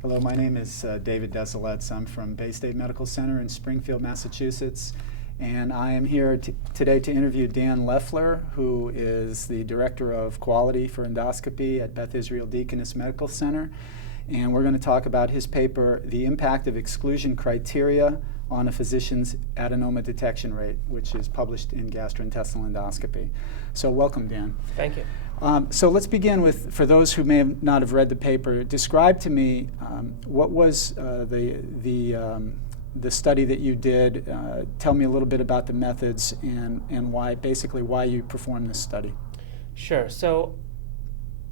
Hello, my name is David Desilets. I'm from Bay State Medical Center in Springfield, Massachusetts, and I am here today to interview Dan Leffler, who is the Director of Quality for Endoscopy at Beth Israel Deaconess Medical Center. And we're going to talk about his paper, The Impact of Exclusion Criteria on a Physician's Adenoma Detection Rate, which is published in Gastrointestinal Endoscopy. So welcome, Dan. Thank you. So let's begin with, for those who may not have read the paper, describe to me what was the study that you did. Tell me a little bit about the methods and why, basically why you performed this study. Sure. So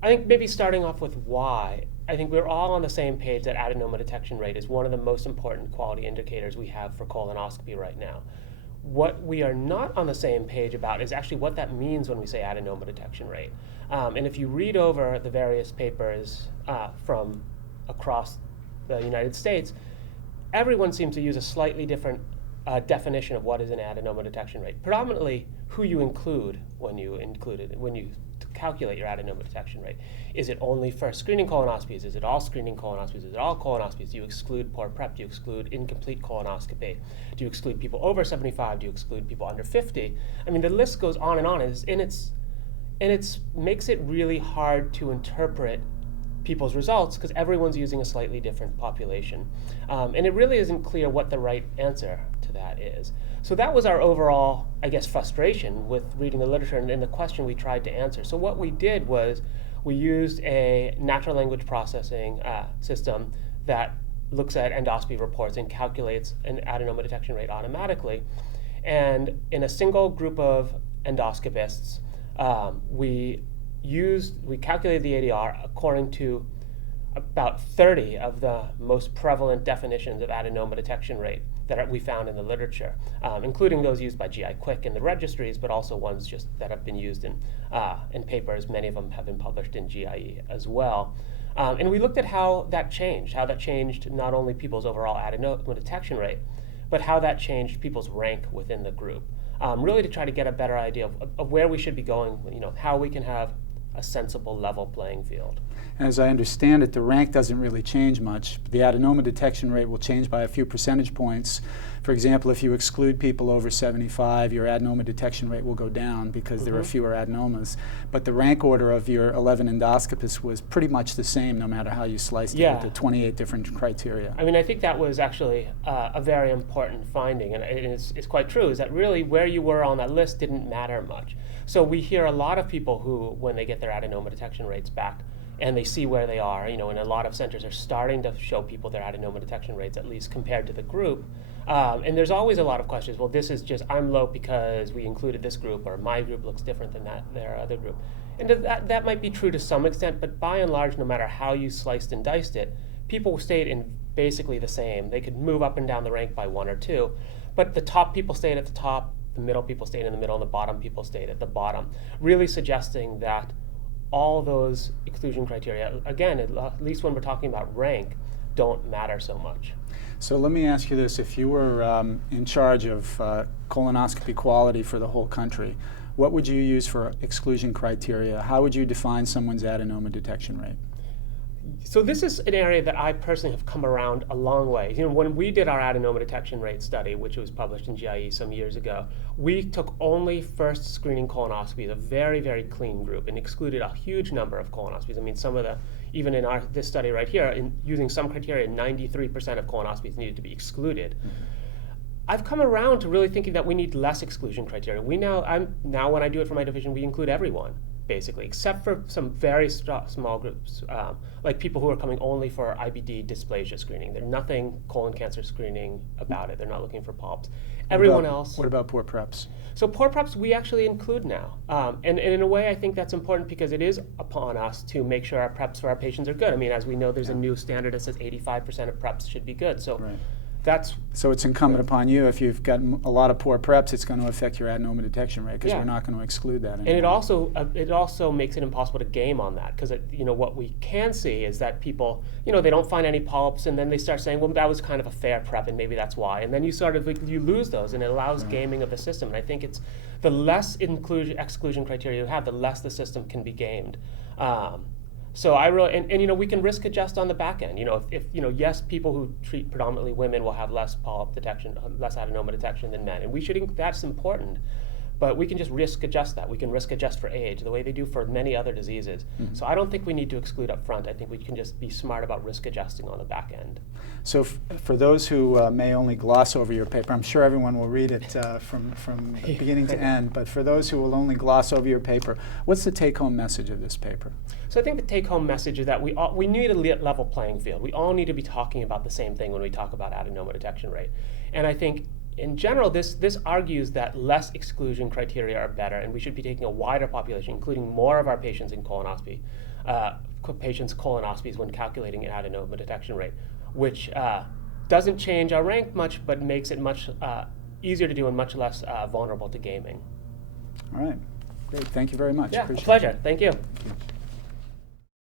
I think maybe starting off with why, I think we're all on the same page that adenoma detection rate is one of the most important quality indicators we have for colonoscopy right now. What we are not on the same page about is actually what that means when we say adenoma detection rate. And if you read over the various papers from across the United States, everyone seems to use a slightly different definition of what is an adenoma detection rate. Predominantly, who you include when you calculate your adenoma detection rate. Is it only for screening colonoscopies? Is it all screening colonoscopies? Is it all colonoscopies? Do you exclude poor prep? Do you exclude incomplete colonoscopy? Do you exclude people over 75? Do you exclude people under 50? I mean, the list goes on, and it makes it really hard to interpret people's results because everyone's using a slightly different population. And it really isn't clear what the right answer to that is. So that was our overall, I guess, frustration with reading the literature and the question we tried to answer. So what we did was we used a natural language processing system that looks at endoscopy reports and calculates an adenoma detection rate automatically. And in a single group of endoscopists, we calculated the ADR according to about 30 of the most prevalent definitions of adenoma detection rate that we found in the literature, including those used by GI Quick in the registries, but also ones just that have been used in papers. Many of them have been published in GIE as well. And we looked at how that changed not only people's overall adenoma detection rate, but how that changed people's rank within the group, really to try to get a better idea of where we should be going, how we can have a sensible level playing field. As I understand it, the rank doesn't really change much. The adenoma detection rate will change by a few percentage points. For example, if you exclude people over 75, your adenoma detection rate will go down because there are fewer adenomas. But the rank order of your 11 endoscopists was pretty much the same no matter how you sliced it with the 28 different criteria. I mean, I think that was actually a very important finding, and it's quite true, is that really where you were on that list didn't matter much. So we hear a lot of people who, when they get their adenoma detection rates back, and they see where they are, and a lot of centers are starting to show people their adenoma detection rates, at least compared to the group. And there's always a lot of questions. Well, this is just, I'm low because we included this group, or my group looks different than their other group. And that might be true to some extent, but by and large, no matter how you sliced and diced it, people stayed in basically the same. They could move up and down the rank by 1 or 2, but the top people stayed at the top, the middle people stayed in the middle, and the bottom people stayed at the bottom, really suggesting that all those exclusion criteria, again, at least when we're talking about rank, don't matter so much. So let me ask you this. If you were in charge of colonoscopy quality for the whole country, what would you use for exclusion criteria? How would you define someone's adenoma detection rate? So this is an area that I personally have come around a long way. When we did our adenoma detection rate study, which was published in GIE some years ago, we took only first screening colonoscopies, a very, very clean group, and excluded a huge number of colonoscopies. I mean, even in this study right here, using some criteria, 93% of colonoscopies needed to be excluded. I've come around to really thinking that we need less exclusion criteria. Now when I do it for my division, we include everyone, basically, except for some very small groups, like people who are coming only for IBD dysplasia screening. There's nothing colon cancer screening about it. They're not looking for polyps. Everyone else. What about poor preps? So poor preps we actually include now. And in a way, I think that's important because it is upon us to make sure our preps for our patients are good. I mean, as we know, there's a new standard that says 85% of preps should be good. So So it's incumbent upon you. If you've got a lot of poor preps, it's going to affect your adenoma detection rate because we're not going to exclude that anymore. And it also makes it impossible to game on that because what we can see is that people they don't find any polyps and then they start saying, well, that was kind of a fair prep and maybe that's why, and then you lose those and it allows gaming of the system. And I think it's the less exclusion criteria you have, the less the system can be gamed. So I really, and you know, we can risk adjust on the back end. You know, if you know, yes, people who treat predominantly women will have less polyp detection, less adenoma detection than men, and we should, that's important. But we can just risk adjust that. We can risk adjust for age, the way they do for many other diseases. Mm-hmm. So I don't think we need to exclude up front. I think we can just be smart about risk adjusting on the back end. So for those who may only gloss over your paper, I'm sure everyone will read it from beginning to end, but for those who will only gloss over your paper, what's the take-home message of this paper? So I think the take-home message is that we need a level playing field. We all need to be talking about the same thing when we talk about adenoma detection rate. And I think in general, this argues that less exclusion criteria are better, and we should be taking a wider population, including more of our patients in colonoscopy, patients' colonoscopies when calculating an adenoma detection rate, which doesn't change our rank much, but makes it much easier to do and much less vulnerable to gaming. All right, great. Thank you very much. Yeah, Appreciate a pleasure. it. Thank you. Thank you.